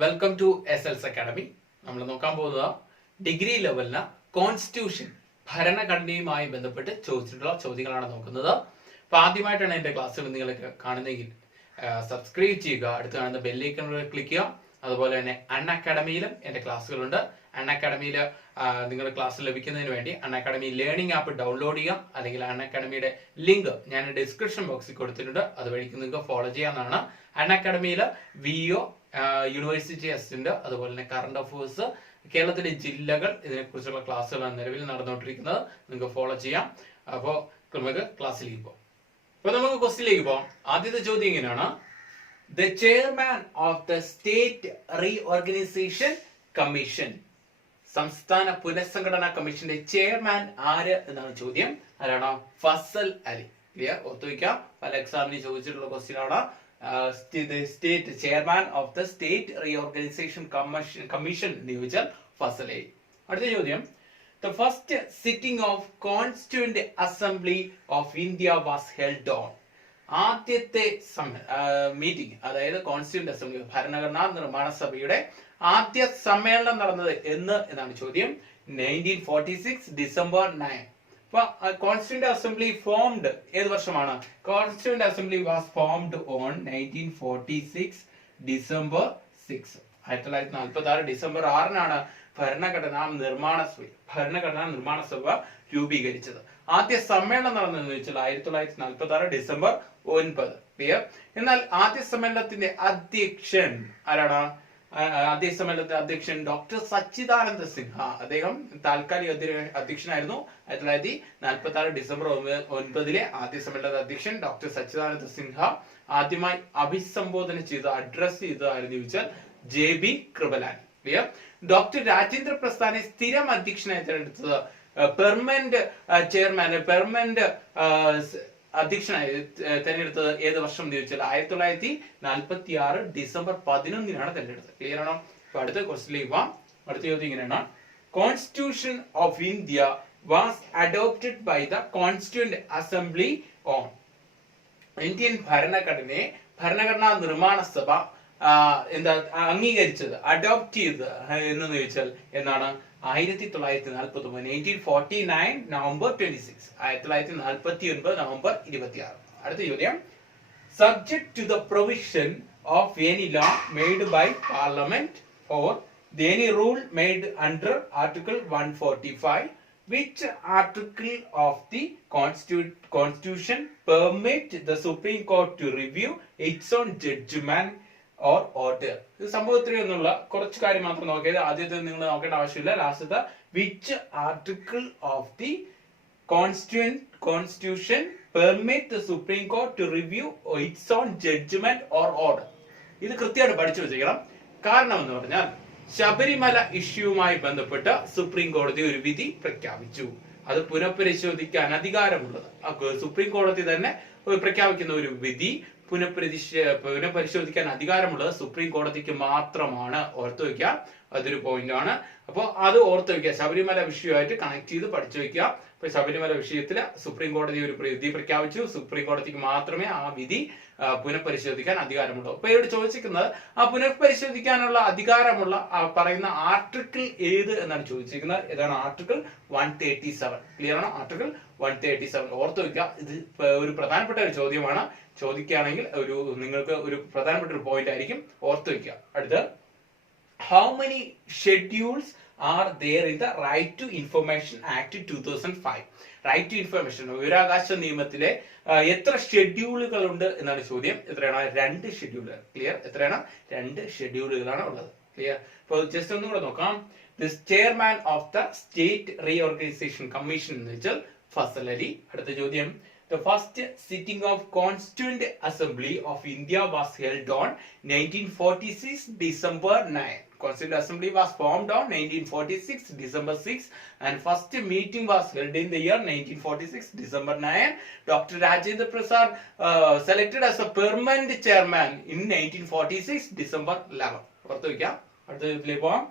Welcome to S Ls academy നമ്മൾ നോക്കാൻ പോകുന്നത് ഡിഗ്രി ലെവലിന് കോൺസ്റ്റിറ്റ്യൂഷൻ ഭരണഘടനയുമായി ബന്ധപ്പെട്ട് ചോദിച്ചിട്ടുള്ള ചോദ്യങ്ങളാണ് നോക്കുന്നത്. അപ്പൊ ആദ്യമായിട്ടാണ് എന്റെ ക്ലാസ്സുകൾ നിങ്ങൾ കാണുന്നതെങ്കിൽ സബ്സ്ക്രൈബ് ചെയ്യുക. അടുത്ത് കാണുന്ന ബെല്ലൈക്കണിൽ ക്ലിക്ക് ചെയ്യുക. അതുപോലെ തന്നെ അൺ അക്കാഡമിയിലും എന്റെ ക്ലാസ്സുകളുണ്ട് അൺ അക്കാഡമിയിൽ നിങ്ങളുടെ ക്ലാസ് ലഭിക്കുന്നതിന് വേണ്ടി Unacademy learning app download ചെയ്യാം അല്ലെങ്കിൽ അൺ അക്കാഡമിയുടെ ലിങ്ക് ഞാൻ ഡിസ്ക്രിപ്ഷൻ ബോക്സിൽ കൊടുത്തിട്ടുണ്ട്. അതുവഴിക്ക് നിങ്ങൾക്ക് ഫോളോ ചെയ്യാവുന്നതാണ്. അൺ അക്കാഡമിയിൽ വി ഒ യൂണിവേഴ്സിറ്റി അസിസ്റ്റന്റ് അതുപോലെ തന്നെ കറണ്ട് അഫയേഴ്സ് കേരളത്തിലെ ജില്ലകൾ ഇതിനെക്കുറിച്ചുള്ള ക്ലാസ്സുകളാണ് നിലവിൽ നടന്നുകൊണ്ടിരിക്കുന്നത്. നിങ്ങൾക്ക് ഫോളോ ചെയ്യാം. അപ്പോൾ നമുക്ക് ക്ലാസ്സിലേക്ക് പോകാം അപ്പൊ നമുക്ക് ക്വസ്റ്റിലേക്ക് പോകാം ആദ്യത്തെ ചോദ്യം ഇങ്ങനെയാണ്. The chairman of the state reorganisation commission സംസ്ഥാന പുനഃസംഘടനാ കമ്മീഷന്റെ ചെയർമാൻ ആര് എന്നാണ് ചോദ്യം. ആരാണ്? ഫസൽ അലി. ക്ലിയർ ഓർത്തു വയ്ക്കാം പല എക്സാമിന് ചോദിച്ചിട്ടുള്ള ക്വസ്റ്റ്യൻ ആണ്. State chairman of the state reorganisation commission commission Fazal Ali അടുത്ത ചോദ്യം. The first sitting of constituent assembly of India was held on ആദ്യത്തെ മീറ്റിംഗ് അതായത് കോൺസ്റ്റിറ്റ്യൂന്റ് അസംബ്ലി ഭരണഘടനാ നിർമ്മാണ സഭയുടെ ആദ്യ സമ്മേളനം നടന്നത് എന്ന് എന്നാണ് ചോദ്യം. Nineteen forty six December nine constituent assembly formed ഏത് വർഷമാണ്? Constituent assembly was formed on nineteen forty six December six ആയിരത്തി തൊള്ളായിരത്തി നാൽപ്പത്തി ആറ് ഡിസംബർ ആറിനാണ് ഭരണഘടനാ നിർമ്മാണ ഭരണഘടനാ നിർമ്മാണ സഭ രൂപീകരിച്ചത്. ആദ്യ സമ്മേളനം നടന്നതെന്ന് വെച്ചാൽ ആയിരത്തി തൊള്ളായിരത്തി നാൽപ്പത്തി ആറ് ഡിസംബർ ഒൻപത് എന്നാൽ ആദ്യ സമ്മേളനത്തിന്റെ അധ്യക്ഷൻ ആരാണ്? സമ്മേളനത്തിന്റെ അധ്യക്ഷൻ ഡോക്ടർ സച്ചിദാനന്ദ സിൻഹ. അദ്ദേഹം താൽക്കാലിക അധ്യ- അധ്യക്ഷനായിരുന്നു. ആയിരത്തി തൊള്ളായിരത്തി നാൽപ്പത്തി ആറ് ഡിസംബർ ഒൻപതിലെ ആദ്യ സമ്മേളനത്തെ അധ്യക്ഷൻ ഡോക്ടർ സച്ചിദാനന്ദ സിൻഹ ആദ്യമായി അഭിസംബോധന ചെയ്ത അഡ്രസ് ചെയ്തതായിരുന്നു ചോദിച്ചാൽ J B Kripalani doctor Rajendra പ്രസ്ഥാനെ സ്ഥിരം അധ്യക്ഷനായി തിരഞ്ഞെടുത്തത് പെർമനന്റ് ചെയർമാൻ പെർമനന്റ് അധ്യക്ഷനായി തെരഞ്ഞെടുത്തത് ഏത് വർഷം എന്ന് ചോദിച്ചാൽ ആയിരത്തി തൊള്ളായിരത്തി നാൽപ്പത്തി ആറ് ഡിസംബർ പതിനൊന്നിനാണ് തെരഞ്ഞെടുത്തത്. ക്ലിയർ ആണോ? അപ്പൊ അടുത്ത ക്വസ്റ്റിലേക്ക് പോവാം. അടുത്ത ചോദ്യം ഇങ്ങനെയാണ്. Constitution of India was adopted by the constituent assembly on Indian ഭരണഘടനയെ ഭരണഘടനാ നിർമ്മാണ സഭ എന്താ അംഗീകരിച്ചത് അഡോപ്റ്റ് ചെയ്ത് എന്ന് ചോദിച്ചാൽ എന്നാണ് ആയിരത്തി തൊള്ളായിരത്തി നാൽപ്പത്തി ഒമ്പത് eighteen forty nine November twenty six ആയിരത്തി തൊള്ളായിരത്തി നാൽപ്പത്തി ഒൻപത് നവംബർ ഇരുപത്തി ആറ് അടുത്ത ചോദ്യം. Subject to the provision of any law made by parliament or any rule made under article one forty five which article of the constitution permit the supreme court to review its own judgement or ought ഇത് സംഭവത്തിൽ നിന്നുള്ള കുറച്ച് കാര്യം മാത്രം നോക്കിയത് ആദ്യത്തെ നിങ്ങൾ നോക്കേണ്ട ആവശ്യമില്ല. ലാസ്റ്റത്തെ. Which article of the constitution constitution permit the supreme court to review its own judgment or order? ഇത് കൃത്യമായിട്ട് പഠിച്ചു വെച്ചേക്കണം. കാരണം എന്ന് പറഞ്ഞാൽ ശബരിമല ഇഷ്യൂവുമായി ബന്ധപ്പെട്ട് സുപ്രീം കോടതി ഒരു വിധി പ്രഖ്യാപിച്ചു. അത് പുനഃപരിശോധിക്കാൻ അധികാരമുള്ളത്. സുപ്രീം കോടതി തന്നെ പ്രഖ്യാപിക്കുന്ന ഒരു വിധി പുനഃപരിശ പുനഃപരിശോധിക്കാൻ അധികാരമുള്ളത് സുപ്രീം കോടതിക്ക് മാത്രമാണ്. ഓർത്തു വെക്കുക അതൊരു പോയിന്റ് ആണ്. അപ്പോൾ അത് ഓർത്ത് വെക്കുക. ശബരിമല വിഷയമായിട്ട് കണക്ട് ചെയ്ത് പഠിച്ചു വെക്കുക. ശബരിമല വിഷയത്തിൽ സുപ്രീം കോടതി ഒരു വിധി പ്രഖ്യാപിച്ചു. സുപ്രീം കോടതിക്ക് മാത്രമേ ആ വിധി പുനഃപരിശോധിക്കാൻ അധികാരമുള്ളൂ. അപ്പൊ ഇവിടെ ചോദിച്ചിരിക്കുന്നത് ആ പുനഃപരിശോധിക്കാനുള്ള അധികാരമുള്ള ആ പറയുന്ന ആർട്ടിക്കിൾ ഏത് എന്നാണ് ചോദിച്ചിരിക്കുന്നത്. ഏതാണ് article one thirty seven clear ആണോ? ആർട്ടിക്കിൾ വൺ തേർട്ടി സെവൻ ഓർത്ത് വെക്കുക. ഇത് ഒരു പ്രധാനപ്പെട്ട ഒരു ചോദ്യമാണ്. ചോദിക്കുകയാണെങ്കിൽ ഒരു നിങ്ങൾക്ക് ഒരു പ്രധാനപ്പെട്ട ഒരു പോയിന്റ് ആയിരിക്കും. ഓർത്ത് വെക്കുക. അടുത്ത് how many schedules are there in the right to information act 2005 right to information വിവരാവകാശ നിയമത്തിലെ എത്ര ഷെഡ്യൂളുകൾ ഉണ്ട് എന്നാണ് ചോദ്യം. എത്രയാണ്? രണ്ട് ഷെഡ്യൂളുകൾ ക്ലിയർ എത്രയാണ്? രണ്ട് ഷെഡ്യൂളുകളാണ് ഉള്ളത്. ക്ലിയർ അപ്പോൾ ജസ്റ്റ് ഒന്നും കൂടെ നോക്കാം. This chairman of the state reorganisation commission എന്ന് വെച്ചാൽ ഫസൽ അലി. അടുത്ത ചോദ്യം. The first sitting of Constituent Assembly of India was held on 1946 December 9. Constituent Assembly was formed on 1946 December 6 and first meeting was held in the year 1946 December 9. Dr. Rajendra Prasad uh, selected as a permanent chairman in 1946 December 11. ഓർത്ത് വയ്ക്കാം അടുത്ത ഇതിലേക്ക് പോവാം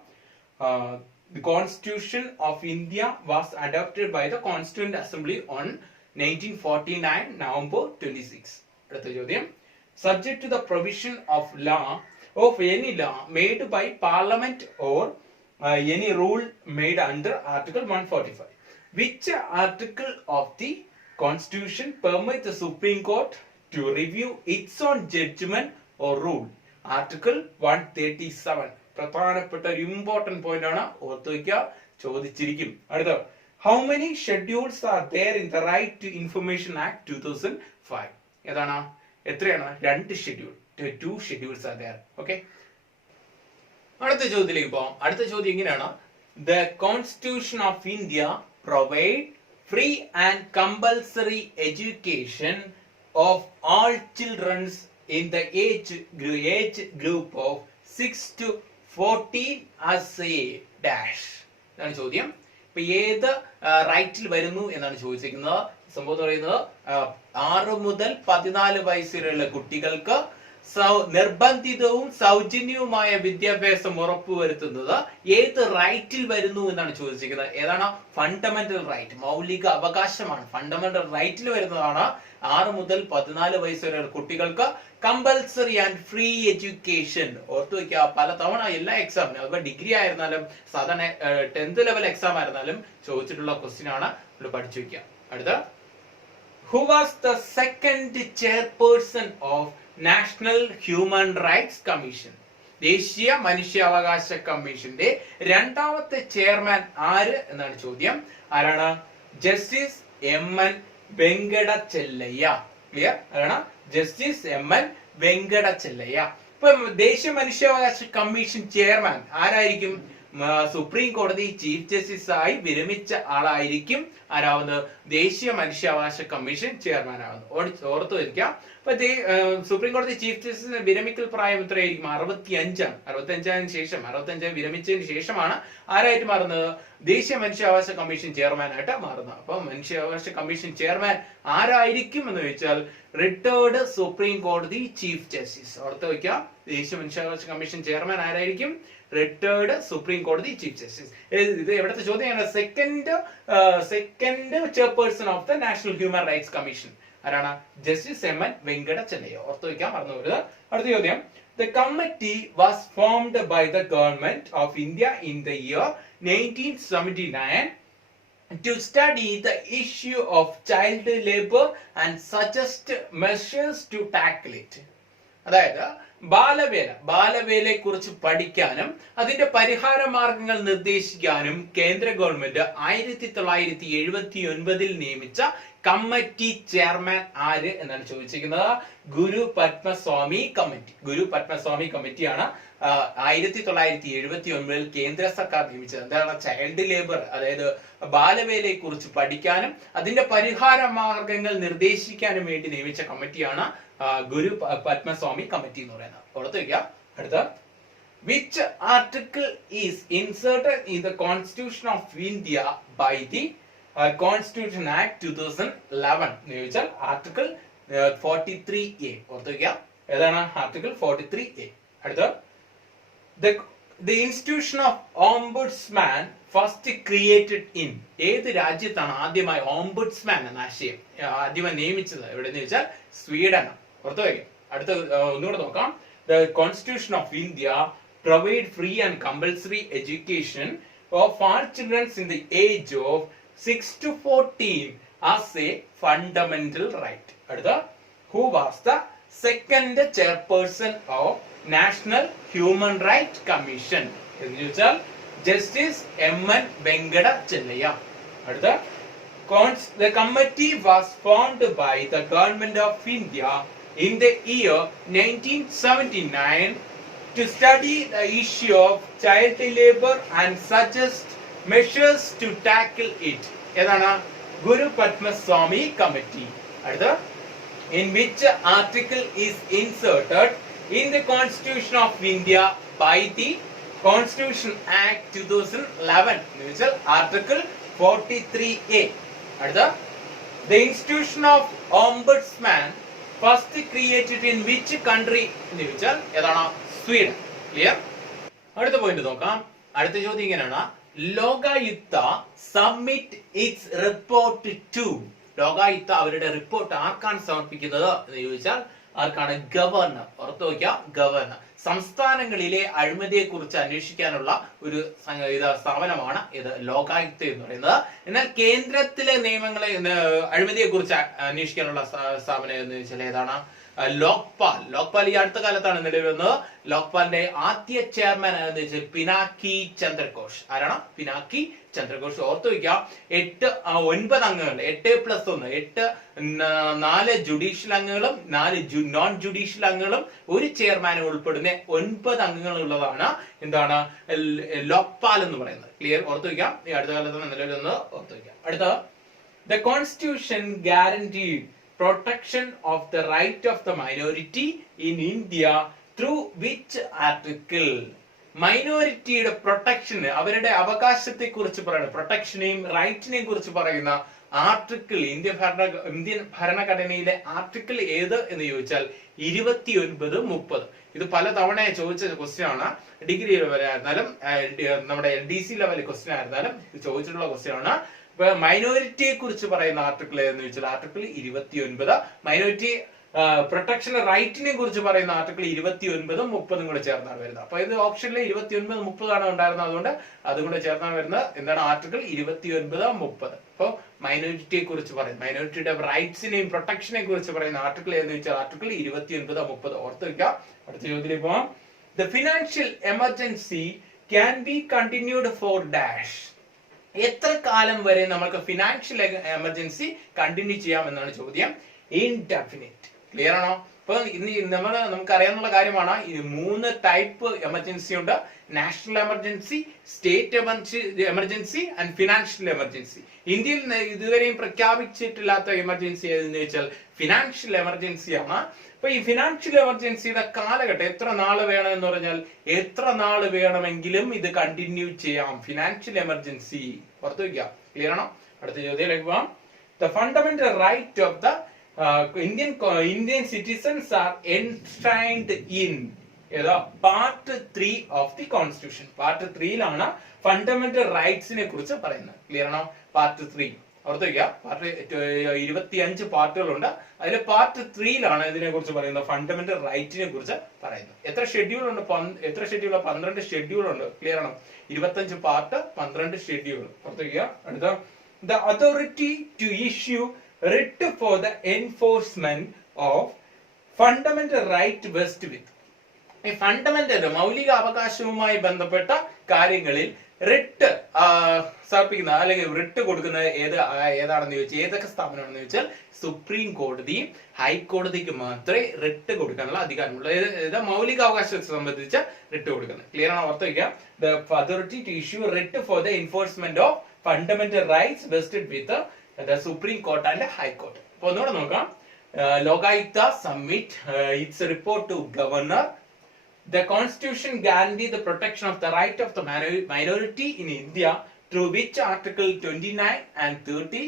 Uh, the Constitution of India was adopted by the Constituent Assembly on 1949 November 26. അടുത്ത ചോദ്യം Subject to the provision of law of any law made by parliament or uh, any rule made under article 145 which article of the constitution permits the supreme court to review its own judgment or rule article 137 പ്രധാനപ്പെട്ട ഒരു important point ആണ് ഓർത്ത് വയ്ക്കുക ചോദിച്ചിരിക്കും അടുത്ത how many schedules are there in the right to information act two thousand five ഏതാണ് എത്രയാണ് രണ്ട് schedule two schedules are there okay അടുത്ത ചോദ്യത്തിലേക്ക് പോവാം. അടുത്ത ചോദ്യം ഇങ്ങനെയാണ്. The constitution of India provide free and compulsory education of all childrens in the age age group of six to fourteen as a dash ഇതാണ് ചോദ്യം. ഇപ്പൊ ഏത് റൈറ്റിൽ വരുന്നു എന്നാണ് ചോദിച്ചിരിക്കുന്നത്. സംഭവം എന്ന് പറയുന്നത് ആറ് മുതൽ പതിനാല് വയസ്സിലുള്ള കുട്ടികൾക്ക് നിർബന്ധിതവും സൗജന്യവുമായ വിദ്യാഭ്യാസം ഉറപ്പുവരുത്തുന്നത് ഏത് റൈറ്റിൽ വരുന്നു എന്നാണ് ചോദിച്ചിരിക്കുന്നത്. ഏതാണ്? ഫണ്ടമെന്റൽ റൈറ്റ് മൗലിക അവകാശമാണ്. ഫണ്ടമെന്റൽ റൈറ്റിൽ വരുന്നതാണ് ആറ് മുതൽ പതിനാല് വയസ്സ് വരെയുള്ള കുട്ടികൾക്ക് കമ്പൽസറി ആൻഡ് ഫ്രീ എഡ്യൂക്കേഷൻ ഓർത്തു വയ്ക്കുക പല തവണ എല്ലാ എക്സാമിനും അതിപ്പോ ഡിഗ്രി ആയിരുന്നാലും സാധാരണ ടെൻത്ത് ലെവൽ എക്സാം ആയിരുന്നാലും ചോദിച്ചിട്ടുള്ള ക്വസ്റ്റ്യൻ ആണ്. പഠിച്ചു വയ്ക്കുക. അടുത്ത. Who was the second chairperson of National human rights commission ദേശീയ മനുഷ്യാവകാശ കമ്മീഷന്റെ രണ്ടാമത്തെ ചെയർമാൻ ആര് എന്നാണ് ചോദ്യം. ആരാണ്? Justice M N Venkatachaliah clear ആരാണ്? Justice M N Venkata Chellaiah ഇപ്പൊ ദേശീയ മനുഷ്യാവകാശ കമ്മീഷൻ ചെയർമാൻ ആരായിരിക്കും? സുപ്രീം കോടതി ചീഫ് ജസ്റ്റിസ് ആയി വിരമിച്ച ആളായിരിക്കും ആരാവുന്നത്? ദേശീയ മനുഷ്യാവകാശ കമ്മീഷൻ ചെയർമാൻ ആവുന്നത് ഓർത്തു വയ്ക്കാം. ദേ- സുപ്രീം കോടതി ചീഫ് ജസ്റ്റിസിന് വിരമിക്കൽ പ്രായം എത്രയായിരിക്കും? അറുപത്തി അഞ്ചാണ് അറുപത്തി അഞ്ചായതിനു ശേഷം അറുപത്തി അഞ്ചാം വിരമിച്ചതിന് ശേഷമാണ് ആരായിട്ട് മാറുന്നത്? ദേശീയ മനുഷ്യാവകാശ കമ്മീഷൻ ചെയർമാനായിട്ട് മാറുന്നത്. അപ്പൊ മനുഷ്യാവകാശ കമ്മീഷൻ ചെയർമാൻ ആരായിരിക്കും എന്ന് ചോദിച്ചാൽ റിട്ടയർഡ് സുപ്രീം കോടതി ചീഫ് ജസ്റ്റിസ്. ഓർത്ത് വയ്ക്കാം ദേശീയ മനുഷ്യാവകാശ കമ്മീഷൻ ചെയർമാൻ ആരായിരിക്കും? റിട്ടയർഡ് സുപ്രീം കോടതി ചീഫ് ജസ്റ്റിസ്. ഇത് എവിടുത്തെ ചോദ്യമാണ് second second chairperson of the national human rights commission ആരാണ്? ജസ്റ്റിസ് എം എൻ വെങ്കടച്ചെന്നയ്യോ ഓർത്ത് വയ്ക്കാൻ മറന്നുപോകരുത്. അടുത്ത ചോദ്യം. The committee was formed by the government of India in the year nineteen seventy nine to study the issue of child labour and suggest measures to tackle it അതായത് ബാലവേല. ബാലവേലയെ കുറിച്ച് പഠിക്കാനും അതിന്റെ പരിഹാര മാർഗങ്ങൾ നിർദ്ദേശിക്കാനും കേന്ദ്ര ഗവൺമെന്റ് ആയിരത്തി തൊള്ളായിരത്തി എഴുപത്തി ഒൻപതിൽ നിയമിച്ച കമ്മിറ്റി ചെയർമാൻ ആര് എന്നാണ് ചോദിച്ചിരിക്കുന്നത്? ഗുരു പത്മസ്വാമി കമ്മിറ്റി. ഗുരു പത്മസ്വാമി കമ്മിറ്റിയാണ് ആയിരത്തി തൊള്ളായിരത്തി എഴുപത്തി ഒൻപതിൽ കേന്ദ്ര സർക്കാർ നിയമിച്ചത്. എന്താണ്? ചൈൽഡ് ലേബർ അതായത് ബാലവേലയെ കുറിച്ച് പഠിക്കാനും അതിന്റെ പരിഹാര മാർഗങ്ങൾ നിർദ്ദേശിക്കാനും വേണ്ടി നിയമിച്ച കമ്മിറ്റിയാണ് ഗുരു പത്മസ്വാമി കമ്മിറ്റി എന്ന് പറയുന്നത് ഓർത്ത് വയ്ക്കുക അടുത്ത. Which article is is inserted in the constitution of india by the uh, constitution act 2011 എന്ന് ചോദിച്ചാൽ ആർട്ടിക്കിൾ ഫോർട്ടി ത്രീ എ ഓർത്ത് വയ്ക്കുക ഏതാണ്? ആർട്ടിക്കിൾ ഫോർട്ടി ത്രീ എ അടുത്ത. The institution of ombudsman first created in ഏത് രാജ്യത്താണ് ആദ്യമായി ഓംബുഡ്സ്മാൻ എന്ന ആശയം ആദ്യമായി നിയമിച്ചത്? എവിടെന്ന് വെച്ചാൽ സ്വീഡൻ പുറത്തു വയ്ക്കും അടുത്ത ഒന്നുകൂടെ നോക്കാം. The constitution of India provide free and compulsory education of all childrens in the age of six to fourteen as a fundamental right അടുത്ത who was the second chairperson of National human right commission എന്ന് ചോദിച്ചാൽ justice M N Venkata Chellaiah അടുത്ത കോൺസ് the committee was formed by the government of India in the year 1979 to study the issue of child labor and suggest measures to tackle it. ഏതാണ് Gurupadaswamy committee അടുത്ത in which article is inserted in the Constitution of India by the Constitution Act 2011 എന്ന് വെച്ചാൽ article 43A അടുത്ത the institution of ombudsman first created in which country എന്ന് ചോദിച്ചാൽ ഏതാണ് Sweden. Clear അടുത്ത point നോക്കാം. അടുത്ത ചോദ്യം ഇങ്ങനെയാണ്. Lokayukta submit its report to Lokayukta അവരുടെ റിപ്പോർട്ട് ആർക്കാണ് സമർപ്പിക്കുന്നത് എന്ന് ചോദിച്ചാൽ ആർക്കാണ്? ഗവർണർ. ഓർത്ത് വയ്ക്കുക ഗവർണർ. സംസ്ഥാനങ്ങളിലെ അഴിമതിയെക്കുറിച്ച് അന്വേഷിക്കാനുള്ള ഒരു ഇത് സ്ഥാപനമാണ് ഇത് ലോകായുക്ത എന്ന് പറയുന്നത്. എന്നാൽ കേന്ദ്രത്തിലെ നിയമങ്ങളെ അഴിമതിയെക്കുറിച്ച് അന്വേഷിക്കാനുള്ള സ്ഥാ- സ്ഥാപനം എന്ന് വെച്ചാൽ ഏതാണ്? ലോക്പാൽ. ലോക്പാൽ ഈ അടുത്ത കാലത്താണ് നിലവിൽ വന്നത് ലോക്പാലിന്റെ ആദ്യ ചെയർമാൻ എന്ന് വെച്ചാൽ പിനാക്കി ചന്ദ്രഘോഷ്. ആരാണ്? പിനാക്കി ചന്ദ്രഘോഷ്. ഓർത്തു വയ്ക്കാം എട്ട് ഒൻപത് അംഗങ്ങൾ എട്ട് പ്ലസ് ഒന്ന്. എട്ട് നാല് ജുഡീഷ്യൽ അംഗങ്ങളും നാല് നോൺ ജുഡീഷ്യൽ അംഗങ്ങളും ഒരു ചെയർമാനും ഉൾപ്പെടുന്ന ഒൻപത് അംഗങ്ങൾ ഉള്ളതാണ് എന്താണ് ലോക്പാൽ എന്ന് പറയുന്നത്. ക്ലിയർ ഓർത്തു വയ്ക്കാം ഈ അടുത്ത കാലത്താണ് നിലവിൽ വന്നത് ഓർത്തു വയ്ക്കാം അടുത്ത the constitution guaranteed protection of the right of the minority in India through which article മൈനോറിറ്റിയുടെ protection അവരുടെ അവകാശത്തെ കുറിച്ച് പറയുന്നത് പ്രൊട്ടക്ഷനെയും റൈറ്റിനെയും കുറിച്ച് പറയുന്ന ആർട്ടിക്കിൾ ഇന്ത്യ ഭരണ ഇന്ത്യൻ ഭരണഘടനയിലെ ആർട്ടിക്കിൾ ഏത് എന്ന് ചോദിച്ചാൽ ഇരുപത്തി ഒൻപത് മുപ്പത്. ഇത് പല തവണ ചോദിച്ച ക്വസ്റ്റ്യൻ ആണ്. ഡിഗ്രി ലെവൽ ആയിരുന്നാലും നമ്മുടെ L D C level question ആയിരുന്നാലും ചോദിച്ചിട്ടുള്ള ക്വസ്റ്റ്യൻ ആണ്. ഇപ്പൊ മൈനോറിറ്റിയെ കുറിച്ച് പറയുന്ന ആർട്ടിക്കിൾ ഏതെന്ന് വെച്ചാൽ ആർട്ടിക്കിൾ ഇരുപത്തി ഒൻപത് മൈനോറിറ്റി പ്രൊട്ടക്ഷൻ റൈറ്റിനെ കുറിച്ച് പറയുന്ന ആർട്ടിക്കിൾ ഇരുപത്തി ഒൻപതും മുപ്പതും കൂടെ ചേർന്നാണ് വരുന്നത്. അപ്പൊ ഇത് ഓപ്ഷനിൽ ഇരുപത്തി ഒൻപത് മുപ്പതാണ് ഉണ്ടായിരുന്നത്. അതുകൊണ്ട് അതും കൂടെ ചേർന്നാണ് വരുന്നത്. എന്താണ് ആർട്ടിക്കിൾ ഇരുപത്തി ഒൻപത് മുപ്പത്. അപ്പോൾ മൈനോറിറ്റിയെ കുറിച്ച് പറയും മൈനോറിറ്റിയുടെ റൈറ്റ്സിനെയും പ്രൊട്ടക്ഷനെ കുറിച്ച് പറയുന്ന ആർട്ടിക്കിൾ ഏതെന്ന് വെച്ചാൽ ആർട്ടിക്കിൾ ഇരുപത്തി ഒൻപത് മുപ്പത്. ഓർത്ത് വെക്കാം അടുത്ത ചോദ്യത്തിൽ പോവാം. The financial emergency can be continued for dash എത്ര കാലം വരെ നമുക്ക് ഫിനാൻഷ്യൽ എമർജൻസി കണ്ടിന്യൂ ചെയ്യാം എന്നാണ് ചോദ്യം? ഇൻഡെഫിനിറ്റ് ക്ലിയർ ആണോ? ഇപ്പൊ ഇന്ന് നമ്മൾ നമുക്ക് അറിയാനുള്ള കാര്യമാണ് മൂന്ന് ടൈപ്പ് എമർജൻസി ഉണ്ട്. National emergency state emergency and financial emergency ഇന്ത്യയിൽ ഇതുവരെയും പ്രഖ്യാപിച്ചിട്ടില്ലാത്ത എമർജൻസി ഏതെന്ന് വെച്ചാൽ ഫിനാൻഷ്യൽ എമർജൻസി ആണ്. അപ്പൊ ഈ ഫിനാൻഷ്യൽ എമർജൻസിയുടെ കാലഘട്ടം എത്ര നാൾ വേണം എന്ന് പറഞ്ഞാൽ എത്ര നാൾ വേണമെങ്കിലും ഇത് കണ്ടിന്യൂ ചെയ്യാം. ഫിനാൻഷ്യൽ എമർജൻസി പുറത്തു വയ്ക്കാം. ക്ലിയർ ആണോ? അടുത്ത ചോദ്യത്തിലേക്ക് പോകാം the fundamental right of the Indian Indian citizens are enshrined in ഏതോ part three of the constitution part ത്രീയിലാണ് fundamental റൈറ്റ്സിനെ കുറിച്ച് പറയുന്നത്. ക്ലിയർ ആണോ? പാർട്ട് ത്രീ ഓർത്ത് വയ്ക്കുക പാർട്ട് ഇരുപത്തിയഞ്ച് പാർട്ടുകളുണ്ട് അതിൽ പാർട്ട് ത്രീയിലാണ് ഇതിനെ കുറിച്ച് പറയുന്നത്. ഫണ്ടമെന്റൽ റൈറ്റിനെ കുറിച്ച് പറയുന്നത്. എത്ര ഷെഡ്യൂൾ ഉണ്ട്? എത്ര ഷെഡ്യൂൾ പന്ത്രണ്ട് ഷെഡ്യൂൾ ഉണ്ട്. ക്ലിയർ ആണോ? ഇരുപത്തഞ്ച് പാർട്ട് പന്ത്രണ്ട് ഷെഡ്യൂൾ ഓർത്ത് വയ്ക്കുക അടുത്ത. The authority to issue writ for the enforcement of fundamental right vest with ഈ ഫണ്ടമെന്റൽ മൗലിക അവകാശവുമായി ബന്ധപ്പെട്ട കാര്യങ്ങളിൽ റിട്ട് സമർപ്പിക്കുന്ന അല്ലെങ്കിൽ റിട്ട് കൊടുക്കുന്ന ഏത് ഏതാണെന്ന് ചോദിച്ചാൽ ഏതൊക്കെ സ്ഥാപനമാണെന്ന് ചോദിച്ചാൽ സുപ്രീം കോടതിയും ഹൈക്കോടതിക്ക് മാത്രമേ റിട്ട് കൊടുക്കാനുള്ള അധികാരമുള്ളൂ. ഇത് മൗലിക അവകാശത്തെ സംബന്ധിച്ച റിട്ട് കൊടുക്കുന്നത്. ക്ലിയർ ആണ്? ഓർത്ത് വയ്ക്കുക the authority to issue writ for the enforcement of fundamental rights vested with supreme court and high court അപ്പൊ ഒന്നുകൂടെ നോക്കാം Lokayukta submit its report to governor The Constitution guarantees the protection of the right of the minor- minority in India through which Article 29 and 30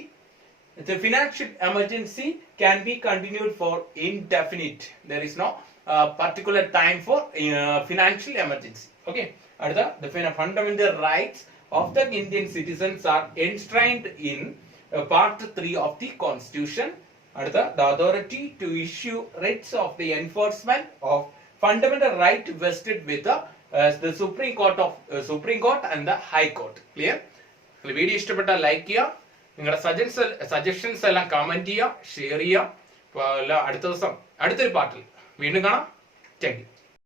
the financial emergency can be continued for indefinite. There is no uh, particular time for uh, financial emergency. Okay. അടുത്ത the fundamental rights of the Indian citizens are enshrined in uh, part 3 of the Constitution. അടുത്ത of the enforcement of fundamental right vested with the, uh, the Supreme Court of uh, Supreme Court and the High Court. Clear? Video ഇഷ്ടപ്പെട്ടാൽ like ചെയ്യുക നിങ്ങളുടെ suggestions എല്ലാം comment ചെയ്യുക share ചെയ്യുക അടുത്ത ദിവസം അടുത്തൊരു പാട്ടിൽ വീണ്ടും കാണാം താങ്ക് യു